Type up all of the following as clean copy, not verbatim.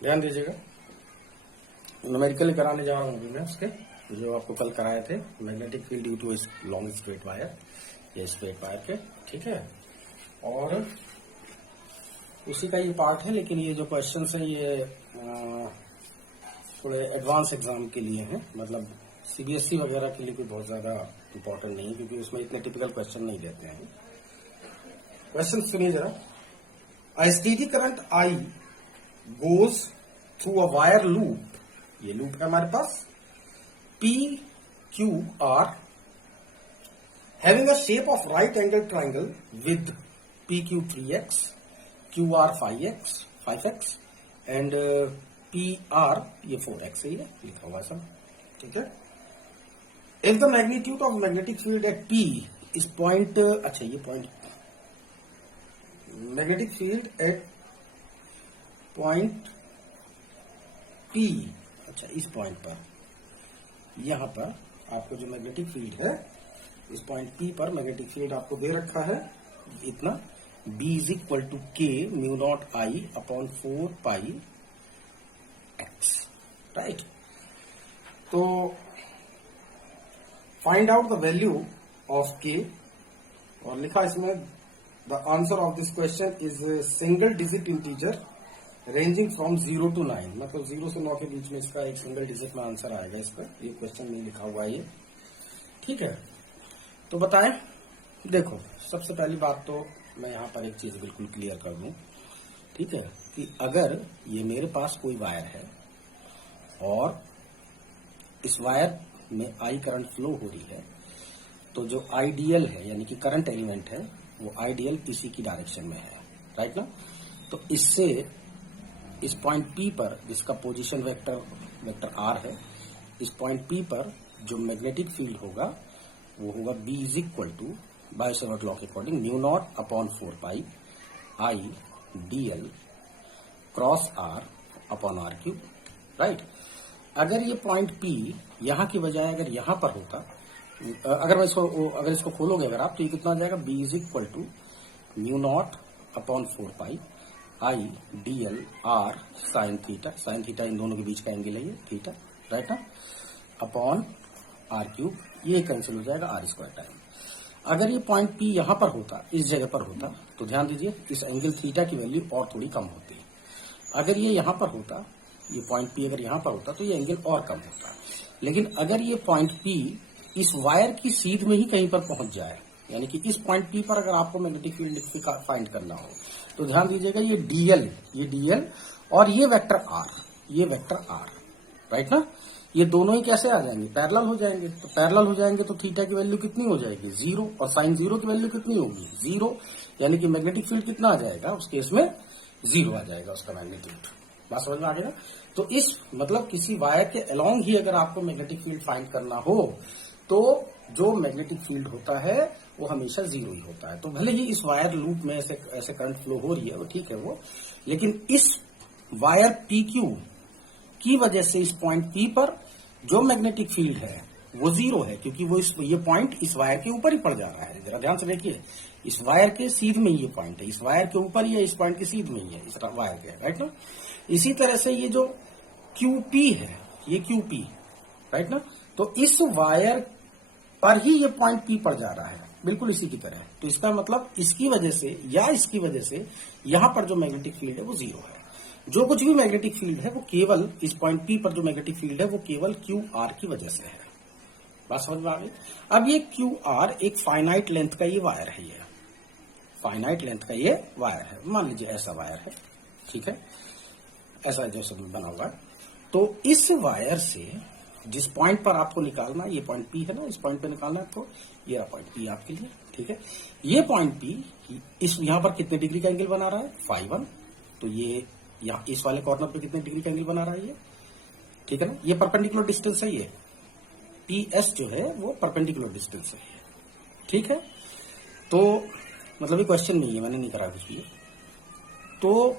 ध्यान दीजिएगा, न्यूमेरिकल कराने जा रहा हूँ मैं उसके जो आपको कल कराए थे, magnetic field due to long straight wire, ये स्ट्रेट वायर के, ठीक है। और उसी का ये पार्ट है, लेकिन ये जो क्वेश्चंस हैं ये थोड़े एडवांस एग्जाम के लिए हैं, मतलब सीबीएसई वगैरह के लिए कोई बहुत ज्यादा इंपॉर्टेंट नहीं है, क्योंकि उसमें इतने टिपिकल क्वेश्चन नहीं देते हैं। क्वेश्चन सुनिए जरा। A steady current I goes through a wire loop, ये लूप है हमारे पास, P Q R having a shape of right angle triangle with PQ 3x, QR 5x and PR ये 4x है, ये लिखा हुआ सब, ठीक है। If the magnitude of magnetic field at P is point, अच्छा ये point, magnetic field at point P, अच्छा इस पॉइंट पर, यहां पर आपको जो मैग्नेटिक फील्ड है इस पॉइंट P पर मैग्नेटिक फील्ड आपको दे रखा है इतना, B is equal to K mu naught I upon 4 pi x, right. तो find out the value of K, और लिखा इसमें The answer of this question is a single digit integer ranging from 0 to 9, मतलब 0 से 9 के बीच में इसका एक सिंगल डिजिट में आंसर आएगा इसका, ये क्वेश्चन में लिखा हुआ है ये, ठीक है। तो बताएं, देखो सबसे पहली बात तो मैं यहाँ पर एक चीज बिल्कुल क्लियर कर दूं, ठीक है, कि अगर ये मेरे पास कोई वायर है और इस वायर में आई करंट फ्लो हो रही है, तो जो आइडियल है यानी कि करंट एलिमेंट है वो आइडियल इसी की डायरेक्शन में है, राइट ना। तो इससे इस पॉइंट P पर जिसका पोजीशन वेक्टर R है, इस पॉइंट P पर जो मैग्नेटिक फील्ड होगा वो होगा B is equal to Biot Savart law के according mu naught upon 4 pi I dl cross R upon R cube, right. अगर ये पॉइंट P यहां की बजाय अगर यहां पर होता, अगर इसको खोलोगे अगर आप, तो ये कितना आ जाएगा, B is equal to mu naught upon 4 pi I dl R sine theta इन दोनों के बीच का एंगल है ये थीटा, राइट ना, अपॉन R क्यूब, ये कैंसिल हो जाएगा R स्क्वायर टाइम। अगर ये पॉइंट P यहां पर होता, इस जगह पर होता, तो ध्यान दीजिए इस एंगल थीटा की वैल्यू और थोड़ी कम होती। अगर ये यहां पर होता, ये पॉइंट P अगर यहां पर होता तो ये एंगल और कम होता। लेकिन अगर ये पॉइंट P इस वायर की सीध में ही कहीं पर पहुंच जाए, यानी कि इस पॉइंट P पर अगर आपको मैग्नेटिक फील्ड फाइंड करना हो, तो ध्यान दीजिएगा ये dl और ये वेक्टर R, राइट ना, ये दोनों ही कैसे आ जाएंगे, पैरेलल हो जाएंगे। तो पैरेलल हो जाएंगे तो थीटा की वैल्यू कितनी हो जाएगी, 0, और साइन 0 की वैल्यू कितनी होगी, 0, यानी कि मैग्नेटिक फील्ड कितना आ जाएगा उस केस में, 0 आ जाएगा उसका मैग्नीट्यूड। बात समझ में आ गया। तो इस मतलब किसी वायर के अलोंग ही अगर आपको मैग्नेटिक फील्ड फाइंड करना हो तो जो मैग्नेटिक फील्ड होता है वो हमेशा 0 ही होता है। तो भले ही इस वायर लूप में ऐसे करंट फ्लो हो रही है वो ठीक है वो, लेकिन इस वायर PQ की वजह से इस पॉइंट P पर जो मैग्नेटिक फील्ड है वो 0 है, क्योंकि वो ये पॉइंट इस वायर के ऊपर ही पड़ जा रहा है। जरा ध्यान से देखिए, इस वायर के सीध में ही ये पॉइंट है, इस वायर के ऊपर ही है, इस पॉइंट के सीध में ही है, इस वायर के, राइट ना। इसी तरह से ये जो QP है, ये QP, राइट ना, तो इस वायर पर ही ये पॉइंट P पर जा रहा है, बिल्कुल इसी की तरह। तो इसका मतलब इसकी वजह से या इसकी वजह से यहां पर जो मैग्नेटिक फील्ड है वो 0 है। जो कुछ भी मैग्नेटिक फील्ड है वो केवल इस पॉइंट P पर जो मैग्नेटिक फील्ड है वो केवल QR की वजह से है। बात समझ में आ गई। अब ये QR एक फाइनाइट लेंथ का ये वायर है, ये फाइनाइट लेंथ का ये वायर है, मान लीजिए ऐसा वायर है, ठीक है, ऐसा जैसे बना हुआ है। तो इस वायर से जिस पॉइंट पर आपको निकालना, ये पॉइंट P है ना, इस पॉइंट पे निकालना है आपको, ये रहा पॉइंट P आपके लिए, ठीक है। ये पॉइंट P इस यहां पर कितने डिग्री का एंगल बना रहा है, φ1। तो ये यहाँ इस वाले कॉर्नर पे कितने डिग्री का एंगल बना रहा है ये, ठीक है ना। ये परपेंडिकुलर डिस्टेंस है, ये PS जो है वो परपेंडिकुलर डिस्टेंस है, ठीक है। तो मतलब ये क्वेश्चन नहीं है, मैंने नहीं करा कुछ भी। तो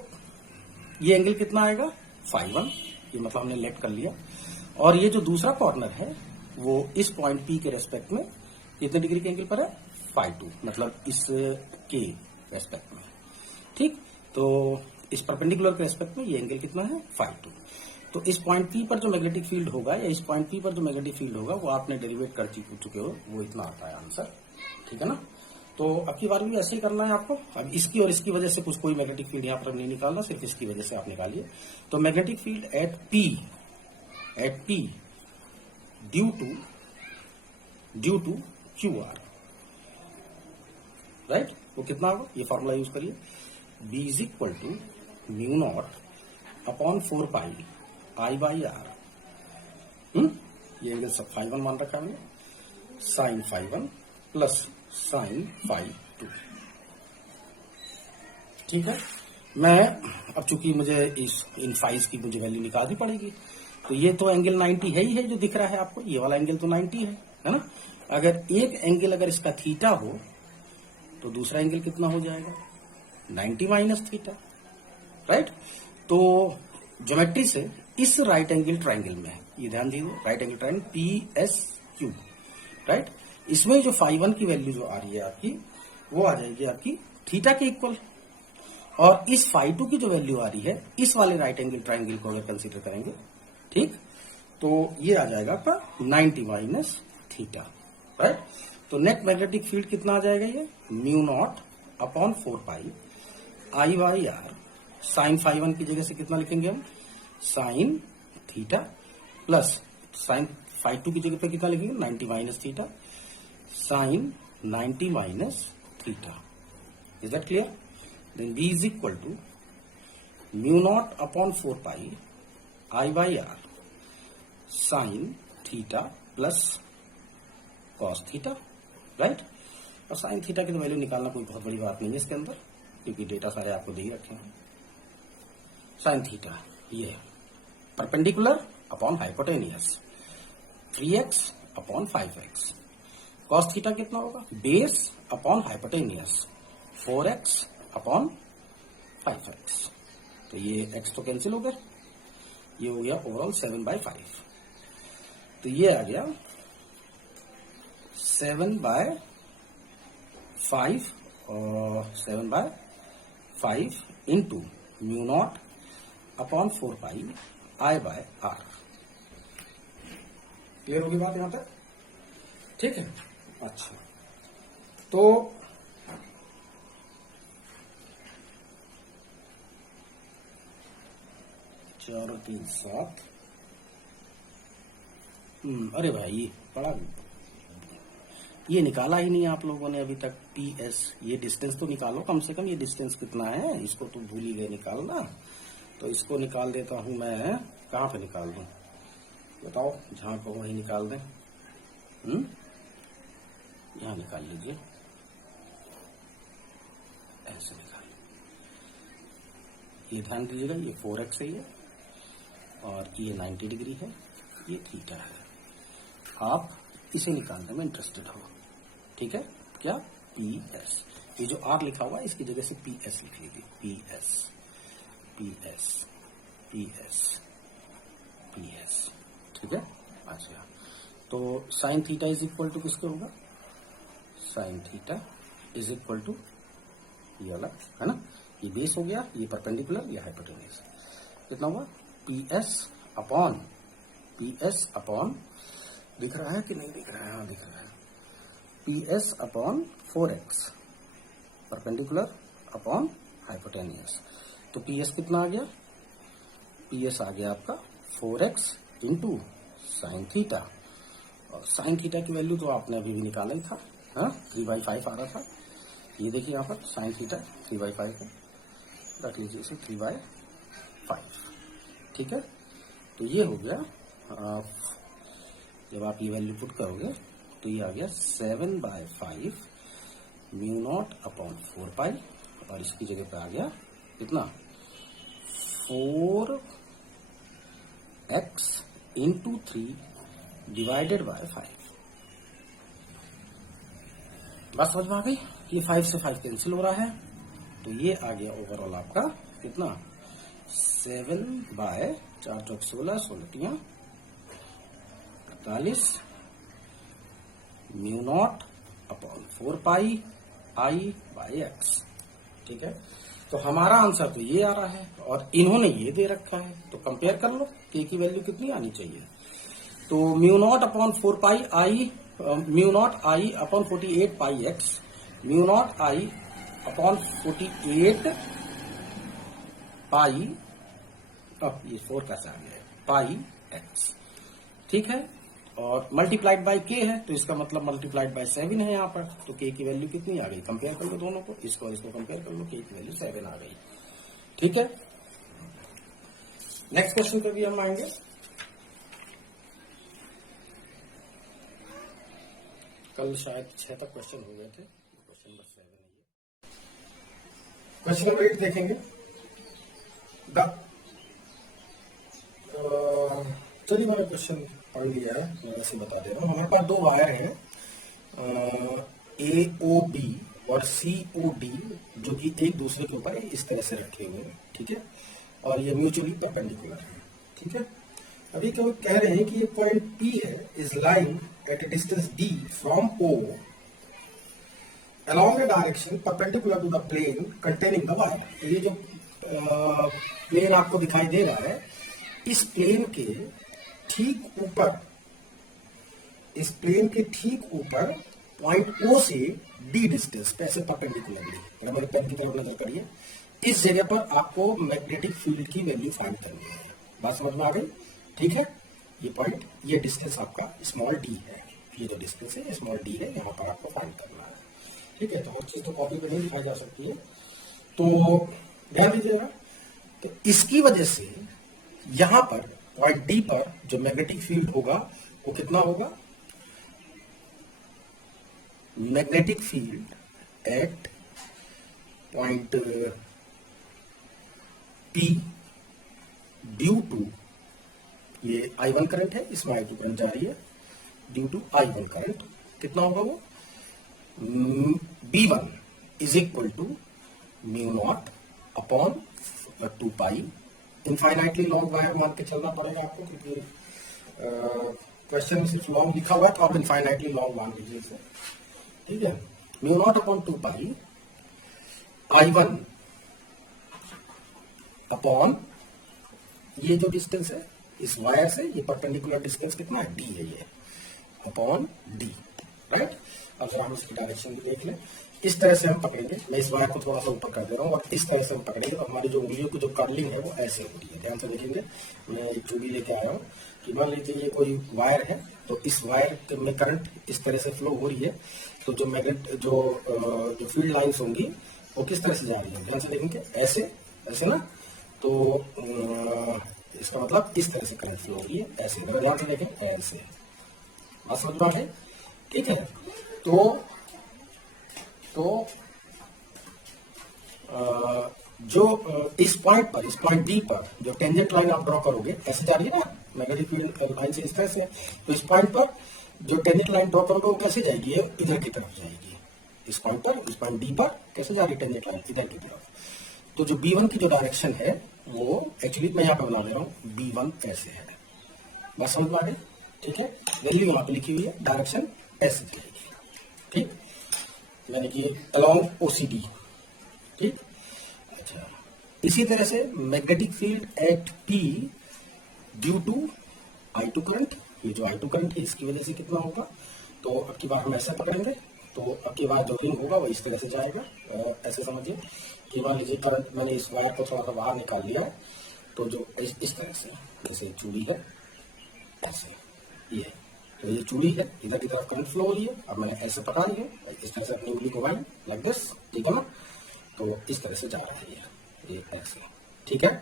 ये एंगल कितना आएगा, φ1, ये मतलब हमने लेट कर लिया। और ये जो दूसरा कॉर्नर है वो इस पॉइंट P के रेस्पेक्ट में कितने डिग्री के एंगल पर है, φ2, मतलब इस के रेस्पेक्ट में, ठीक। तो इस परपेंडिकुलर के रेस्पेक्ट में ये एंगल कितना है, फाई 2। तो इस पॉइंट पी पर जो मैग्नेटिक फील्ड होगा या इस पॉइंट पी पर जो मैग्नेटिक फील्ड होगा वो आपने डेरिवेट कर चुके हो, वो इतना आता है आंसर। ठीक है ना। तो अब की बार भी ऐसे ही करना है आपको। अब इसकी और इसकी वजह से कुछ कोई मैग्नेटिक फील्ड यहाँ पर नहीं निकालना, सिर्फ इसकी वजह से आप निकालिए। तो magnetic field at P due to Q R, right. वो कितना होगा, ये फॉर्मूला यूज करिए, B is equal to mu naught upon 4 pi I by R. ये एंगल सब फाई 1 मान रखा है, sine phi 1 plus sine phi 2। ठीक है। मैं अब चूंकि मुझे इन फाइज की मुझे वैल्यू निकालनी पड़ेगी, तो ये तो एंगल 90 है ही है जो दिख रहा है आपको, ये वाला एंगल तो 90 है ना। अगर एक एंगल अगर इसका थीटा हो तो दूसरा एंगल कितना हो जाएगा, 90 माइनस थीटा, राइट। तो ज्योमेट्री से इस राइट एंगल ट्राइंगल में है, ये ध्यान दीजिए, right angle triangle P S Q, right. इसमें जो फाई 1 की वैल्यू जो आ रही है आपकी, वो आ जाएगी आपकी थीटा के इक्वल, और इस फाई 2 की जो वैल्यू आ रही है इस वाले राइट एंगल ट्राइंगल को अगर कंसीडर करेंगे, ठीक, तो ये आ जाएगा आपका 90 माइनस थीटा, राइट। तो नेट मैग्नेटिक फील्ड कितना आ जाएगा, ये mu naught upon 4 pi I by R, sine phi 1 की जगह से कितना लिखेंगे हम, sine theta plus sine phi 2 की जगह पे कितना लिखेंगे, 90 minus theta, sine 90 minus theta. Is that clear? Then B is equal to mu naught upon 4 pi I by R sine theta plus cos theta, right. और sine theta की तो value निकालना कोई बहुत बड़ी बात नहीं है इसके अंदर, क्योंकि डेटा सारे आपको दे ही रखे हैं। साइन थीटा ये perpendicular upon hypotenuse 3x upon 5x, cos theta कितना होगा, base upon hypotenuse 4x upon 5x। तो ये x तो कैंसिल हो गया, ये हो गया ओवरऑल 7/5। तो ये आ गया 7/5 और 7/5 into mu naught upon 4 pi I by R. Clear होगी बात यहां तक? ठीक है। अच्छा, तो चार और 3 7। अरे भाई बड़ा ये निकाला ही नहीं आप लोगों ने अभी तक, पी एस, ये डिस्टेंस तो निकालो कम से कम, ये डिस्टेंस कितना है, इसको तो भूल ही गए निकालना। तो इसको निकाल देता हूं मैं, कहां पे निकाल दूं बताओ, जहां को वहीं निकाल दें। यहां निकाल लीजिए, ऐसे निकाल, ये ध्यान दीजिएगा, ये 4x है ये, और ये 90 डिग्री है, ये थीटा है। आप इसे निकालने में इंटरेस्टेड हो, ठीक है। क्या, पी एस, ये जो आर लिखा हुआ है इसकी जगह से पी एस लिख लीजिए, P S P S P S P S, ठीक है। अच्छा, तो sine theta is equal to किसके होगा, sine theta is equal to ये वाला है ना, ये बेस हो गया, ये परपेंडिकुलर, ये हाइपोटेन्यूज, कितना हुआ, पी एस अपॉन दिख रहा है कि नहीं दिख रहा है, हाँ दिख रहा है, P S upon 4x perpendicular upon hypotenuse. तो पी एस कितना आ गया, पी एस आ गया आपका 4x इंटू साइन थीटा, और साइन थीटा की वैल्यू तो आपने अभी भी निकाला ही था, हाँ 3/5 आ रहा था। ये देखिए यहाँ पर साइन थीटा 3/5 है, रख लीजिए इसे 3/5, ठीक है। तो ये हो गया, जब आप ये वैल्यू पुट करोगे तो ये आ गया 7/5 म्यू नॉट अपॉन 4 पाई, और इसकी जगह पे आ गया कितना, 4x इंटू 3 डिवाइडेड बाय 5। बस समझ में आ गई, ये 5 से 5 कैंसिल हो रहा है, तो ये आ गया ओवरऑल आपका कितना, 7/4 चौक 16 16 48 mu naught upon 4 pi I by x, ठीक है। तो हमारा आंसर तो ये आ रहा है और इन्होंने ये दे रखा है, तो कंपेयर कर लो के की वैल्यू कितनी आनी चाहिए। तो mu naught upon 4 pi I, mu not I upon 48 pi x, mu not I upon 48 पाई, अब ये 4 कैसे आ गया है, पाई एक्स, ठीक है। और मल्टीप्लाइड बाय के है, तो इसका मतलब मल्टीप्लाइड बाय 7 है यहाँ पर, तो के की वैल्यू कितनी आ गई, कंपेयर कर लो दोनों को, इसको और इसको कंपेयर कर लो, के की वैल्यू 7 आ गई, ठीक है। नेक्स्ट क्वेश्चन पे भी हम आएंगे। कल शायद 6 तक क्वेश्चन हो गए थे, क्वेश्चन नंबर 7 है ये। क्वेश्चन नंबर 8 देखेंगे। चलिए मैंने क्वेश्चन पढ़ लिया है, मैं वैसे बता दे रहा हूँ। हमारे पास दो वायर है ए ओ बी और सी ओ डी, जो कि एक दूसरे के ऊपर इस तरह से रखे हुए हैं, ठीक है, और ये म्यूचुअली परपेंडिकुलर है, ठीक है। अभी क्या कह रहे हैं कि ये पॉइंट पी है is lying at a distance D from O along a direction perpendicular to the plane containing the wire। तो ये जो प्लेन आपको दिखाई दे रहा है, इस प्लेन के ठीक ऊपर, इस प्लेन के ठीक ऊपर पॉइंट ओ से डी डिस्टेंस पे ऐसे परपेंडिकुलरली, रबर पेन की तरफ नजर करिए, इस जगह पर आपको मैग्नेटिक फील्ड की वैल्यू फाइंड करनी है। बात समझ में आ गई, ठीक है। ये पॉइंट, ये डिस्टेंस आपका स्मॉल डी है, ये जो डिस्टेंस है स्मॉल डी है, यहाँ पर आपको फाइंड करना है, ठीक है। तो हर चीज तो कॉपी पे नहीं लिखाई जा सकती है, तो ध्यान दीजिएगा। तो इसकी वजह से यहां पर पॉइंट डी पर जो मैग्नेटिक फील्ड होगा वो कितना होगा, magnetic field at point P due to, ये I1 करंट है, इसमें I2 करंट जा रही है, ड्यू टू I1 करंट कितना होगा वो, B1 is equal to mu naught upon 2 pi, infinitely long wire मान के चलना पड़ेगा आपको, क्योंकि क्वेश्चन में सिर्फ लॉन्ग लिखा हुआ है, तो आप इनफाइनाइटली लॉन्ग मान लीजिए इसे, ठीक है। Mu naught upon 2 pi I1 upon ये जो डिस्टेंस है इस वायर से, ये परपेंडिकुलर डिस्टेंस कितना है, डी है, ये अपॉन डी, राइट। अब जरा हम इसकी डायरेक्शन भी देख लें। इस तरह से हम पकड़ेंगे, मैं इस वायर को थोड़ा सा ऊपर कर दे रहा हूँ, और इस तरह से हम पकड़ेंगे, और हमारी जो उंगलियों की जो कर्लिंग है वो ऐसे हो रही है। ध्यान से देखेंगे, मैं एक चूड़ी लेके आया हूँ कि मान लीजिए ये कोई वायर है, तो इस वायर में करंट इस तरह से फ्लो हो रही है, तो जो मैग्नेट जो फील्ड लाइन्स होंगी वो किस तरह से जा रही है, ध्यान से देखेंगे, ऐसे ऐसे ना, तो इसका मतलब इस तरह से करंट फ्लो हो रही है, ऐसे, ध्यान से देखें, ऐसे, बात समझ में आ गई, ठीक है। तो जो इस पॉइंट पर, इस पॉइंट डी पर जो टेंजेंट लाइन आप ड्रॉ करोगे, ऐसे जा रही है ना मैग्नेटिक फील्ड लाइन से इस तरह से, तो इस पॉइंट पर जो टेंजेंट लाइन ड्रॉ करोगे वो कैसे जाएगी, ये इधर की तरफ जाएगी। इस पॉइंट पर, इस पॉइंट डी पर कैसे जा रही है टेंजेंट लाइन, इधर की तरफ। तो जो B1 की जो डायरेक्शन है वो एक्चुअली मैं यहाँ पर बना दे रहा हूँ, B1 ऐसे है, बस समझ में आ गई, ठीक है। वैल्यू वहां पे लिखी हुई है, डायरेक्शन ऐसे जाएगी, ठीक, यानी कि अलोंग OCD, ठीक। अच्छा, इसी तरह से magnetic field at P due to I2 current, ये जो I2 करंट है इसकी वजह से कितना होगा, तो अब की बार हम ऐसा पकड़ेंगे, तो अब की बार जो रिंग होगा वो इस तरह से जाएगा, ऐसे समझिए कि मान लीजिए करंट, मैंने इस वायर को थोड़ा सा बाहर निकाल लिया है, तो जो इस तरह से, जैसे चूड़ी है ऐसे, ये तो ये चूड़ी है, इधर की तरफ करंट फ्लो हो रही है, अब मैंने ऐसे पकड़ा लिया, इस तरह से अपनी उंगली को वाइन लाइक दिस, ठीक है ना, तो इस तरह से जा रहा है ये ऐसे, ठीक है।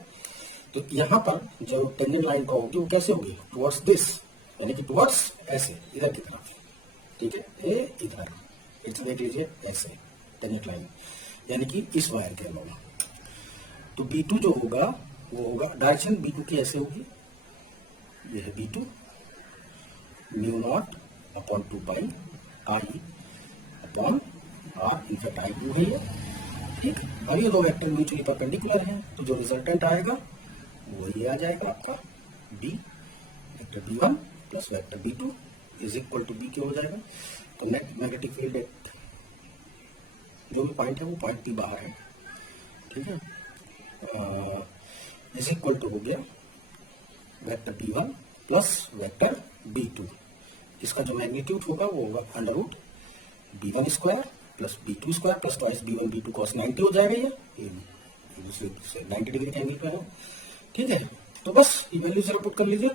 तो यहाँ पर जो टेंजेंट लाइन का होगी वो कैसे होगी, टुवर्ड्स दिस, यानी कि टुवर्ड्स ऐसे, इधर की तरफ, ठीक है, ये इधर, इसे देख लीजिए ऐसे टेंजेंट लाइन, यानी कि इस वायर के अलावा। तो B2 जो होगा वो होगा, डायरेक्शन B2 की ऐसे होगी, ये है B2, mu naught upon 2 pi I upon R, in fact I2 है ये, ठीक। और ये दो वेक्टर म्यूचुअली परपेंडिकुलर हैं, तो जो रिजल्टेंट आएगा वो ये आ जाएगा आपका B, vector B1 plus vector B2 is equal to B क्या हो जाएगा, तो नेट मैग्नेटिक फील्ड जो भी पॉइंट है वो पॉइंट P बाहर है, ठीक है, इज इक्वल टू हो गया vector b1 plus vector b2। इसका जो मैग्नीट्यूड होगा वो होगा under root b1 square plus b2 square plus twice b1 b2 cos 90 हो जाएगा। ये दूसरे 90 डिग्री के एंगल पे है, ठीक है। तो बस ये वैल्यू जरा पुट कर लीजिए।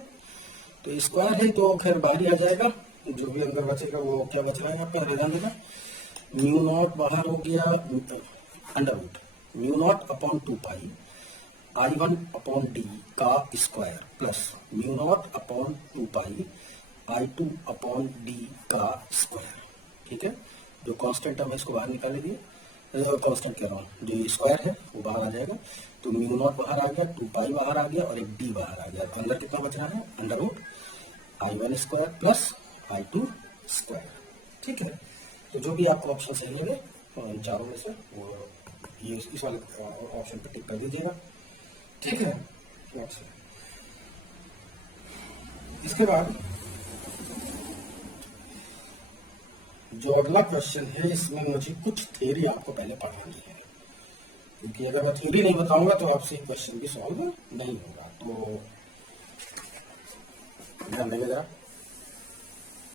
तो स्क्वायर है तो फिर बाहर ही आ जाएगा, जो भी अंदर बचेगा वो क्या बच रहा है यहाँ पर रहने देना। म्यू नॉट बाहर हो गया under root mu naught upon 2 pi I1 upon D का square plus mu naught upon 2 pi I2 upon D का स्क्वायर, ठीक है। जो कांस्टेंट है इसको बाहर निकाल लीजिए, कांस्टेंट कह रहा हूँ, जो स्क्वायर है वो बाहर आ जाएगा। तो म्यू नॉट बाहर आ गया, 2 पाई बाहर आ गया और एक डी बाहर आ गया। तो अंदर कितना बच रहा है under root I1 square plus I2 square, ठीक है। तो जो भी आपको ऑप्शन सही लगे इन चारों में से वो ये इस वाले ऑप्शन पे टिक कर दीजिएगा, ठीक है। इसके बाद जो अगला क्वेश्चन है इसमें मुझे कुछ थ्योरी आपको पहले पढ़ानी है, क्योंकि अगर मैं थ्योरी नहीं बताऊंगा तो आपसे क्वेश्चन भी सॉल्व नहीं होगा। तो ध्यान देंगे जरा।